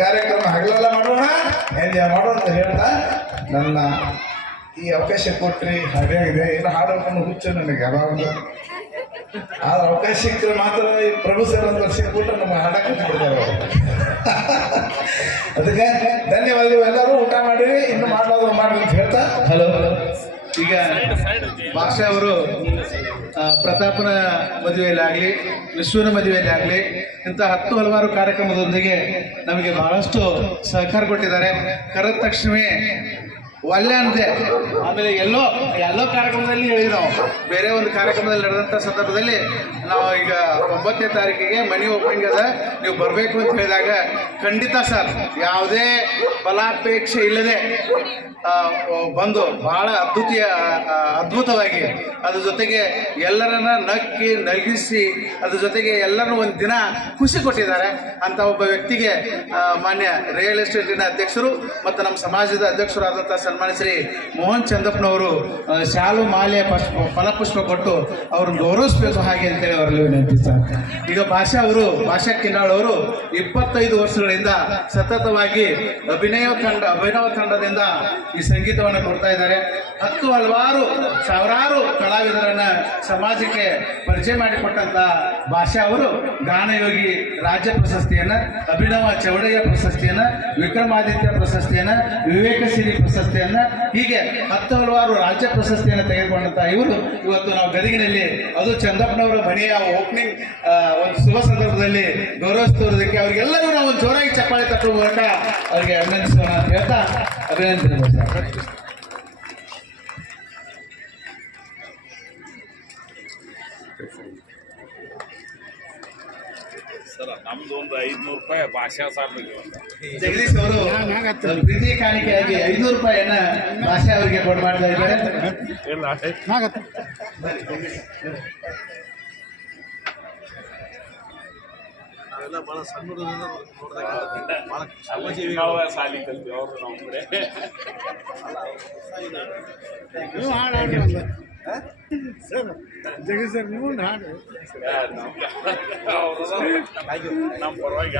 ಕಾರ್ಯಕ್ರಮ ಹಗಲೆಲ್ಲ ಮಾಡೋಣ, ಎಂಜಾಯ್ ಮಾಡೋಣ ಅಂತ ಹೇಳ್ತಾ ನನ್ನ ಈ ಅವಕಾಶ ಕೊಟ್ರಿ. ಹಾಗಾಗಿದೆ ಏನು ಹಾಡೋಕೊಂಡು ಹುಚ್ಚು ನನಗೆ ಯಾವಾಗ ಆ ಅವಕಾಶ ಸಿಕ್ಕರೆ ಮಾತ್ರ ಈ ಪ್ರಭು ಸರ್ ಅಂತ ಸಿಕ್ಬಿಟ್ಟು ನಮ್ಮ ಹಾಡಕ್ಕೆ ಬಿಡ್ತಾರೆ. ಅದಕ್ಕೆ ಧನ್ಯವಾದಗಳು. ಎಲ್ಲರೂ ಊಟ ಮಾಡಿರಿ, ಇನ್ನು ಮಾಡೋದು ಮಾಡಿ ಅಂತ ಹೇಳ್ತಾ ಹಲೋ. ಈಗ ಭಾಷಾ ಅವರು ಪ್ರತಾಪನ ಮದುವೆಯಲ್ಲಿ ಆಗಲಿ, ವಿಶ್ವನ ಮದುವೆಯಲ್ಲಿ ಆಗಲಿ, ಇಂಥ ಹಲವಾರು ಕಾರ್ಯಕ್ರಮದೊಂದಿಗೆ ನಮಗೆ ಬಹಳಷ್ಟು ಸಹಕಾರ ಕೊಟ್ಟಿದ್ದಾರೆ. ಕರೆದ ತಕ್ಷಣವೇ ಒಳ್ಳೆ ಅಂದೆ. ಆಮೇಲೆ ಎಲ್ಲೋ ಕಾರ್ಯಕ್ರಮದಲ್ಲಿ ಹೇಳಿ ನಾವು ಬೇರೆ ಒಂದು ಕಾರ್ಯಕ್ರಮದಲ್ಲಿ ನಡೆದಂಥ ಸಂದರ್ಭದಲ್ಲಿ ನಾವು ಈಗ 9ನೇ ತಾರೀಕಿಗೆ ಮನಿ ಓಪನಿಂಗ್ ಅದ, ನೀವು ಬರಬೇಕು ಅಂತ ಹೇಳಿದಾಗ ಖಂಡಿತ ಸರ್ ಯಾವುದೇ ಫಲಾಪೇಕ್ಷೆ ಇಲ್ಲದೆ ಬಂದು ಬಹಳ ಅದ್ಭುತವಾಗಿ ಅದ್ರ ಜೊತೆಗೆ ಎಲ್ಲರನ್ನ ನಗಿಸಿ ಅದ್ರ ಜೊತೆಗೆ ಎಲ್ಲರನ್ನೂ ಒಂದು ದಿನ ಖುಷಿ ಕೊಟ್ಟಿದ್ದಾರೆ. ಅಂತ ಒಬ್ಬ ವ್ಯಕ್ತಿಗೆ ಮಾನ್ಯ ರಿಯಲ್ ಎಸ್ಟೇಟಿನ ಅಧ್ಯಕ್ಷರು ಮತ್ತು ನಮ್ಮ ಸಮಾಜದ ಅಧ್ಯಕ್ಷರಾದಂಥ ಸನ್ಮಾನ್ಯ ಶ್ರೀ ಮೋಹನ್ ಚಂದಪ್ಪನವರು ಶಾಲು ಮಾಲೆ ಫಲಪುಷ್ಪ ಕೊಟ್ಟು ಅವ್ರನ್ನ ಗೌರವಿಸಬೇಕು ಹಾಗೆ ಅಂತೇಳಿ ಅವರಲ್ಲಿ ವಿನಂತಿ ಸರ್. ಈಗ ಭಾಷಾ ಕಿನ್ನಾಳ್ ಅವರು 25 ವರ್ಷಗಳಿಂದ ಸತತವಾಗಿ ಅಭಿನವ ತಂಡದಿಂದ ಈ ಸಂಗೀತವನ್ನು ಕೊಡ್ತಾ ಇದ್ದಾರೆ. ಹಲವಾರು ಸಾವಿರಾರು ಕಲಾವಿದರನ್ನ ಸಮಾಜಕ್ಕೆ ಪರಿಚಯ ಮಾಡಿಕೊಟ್ಟಂತ ಭಾಷಾ ಅವರು ಗಾನಯೋಗಿ ರಾಜ್ಯ ಪ್ರಶಸ್ತಿಯನ್ನ, ಅಭಿನವ ಚೌಡಯ್ಯ ಪ್ರಶಸ್ತಿಯನ್ನ, ವಿಕ್ರಮಾದಿತ್ಯ ಪ್ರಶಸ್ತಿಯನ್ನ, ವಿವೇಕಶ್ರೀ ಪ್ರಶಸ್ತಿಯನ್ನ, ಹೀಗೆ ಹಲವಾರು ರಾಜ್ಯ ಪ್ರಶಸ್ತಿಯನ್ನು ತೆಗೆದುಕೊಂಡಂತ ಇವರು ಇವತ್ತು ನಾವು ಗದಗಿನಲ್ಲಿ ಅದು ಚಂದಪ್ಪನವರ ಮನೆಯ ಓಪನಿಂಗ್ ಒಂದು ಶುಭ ಸಂದರ್ಭದಲ್ಲಿ ಗೌರವಿಸುವುದಕ್ಕೆ ಅವರಿಗೆಲ್ಲರೂ ನಾವು ಒಂದು ಜೋರಾಗಿ ಚಪ್ಪಾಳೆ ತಟ್ಟುವ ಮೂಲಕ ಅವರಿಗೆ ಅಭಿನಂದಿಸೋಣ ಅಂತ ಹೇಳ್ತಾ ಅಭಿನಂದನೆ. ಸರ್ ನಮ್ದು ಒಂದು 500 ರೂಪಾಯಿ ಭಾಷಾ ಸಾರ್ ಜಗದೀಶ್ ಅವರು ಪ್ರೀತಿ ಕಾಣಿಕೆಯಾಗಿ 500 ರೂಪಾಯಿಯನ್ನ ಭಾಷಾ ಅವರಿಗೆ ಕೊಟ್ಟು ಮಾಡ್ತಾ ಇದ್ದಾರೆ. ನಾವೆಲ್ಲ ಬಹಳ ಸಣ್ಣ ಸಾಲಿ ಕಲ್ತೀವಿ ಅವರು ನಮ್ಮ ಕಡೆ ಜಗದೀಶ್ ಸರ್ ನೀವು ಹಾಡು ನಮ್ಮ ಪರವಾಗಿ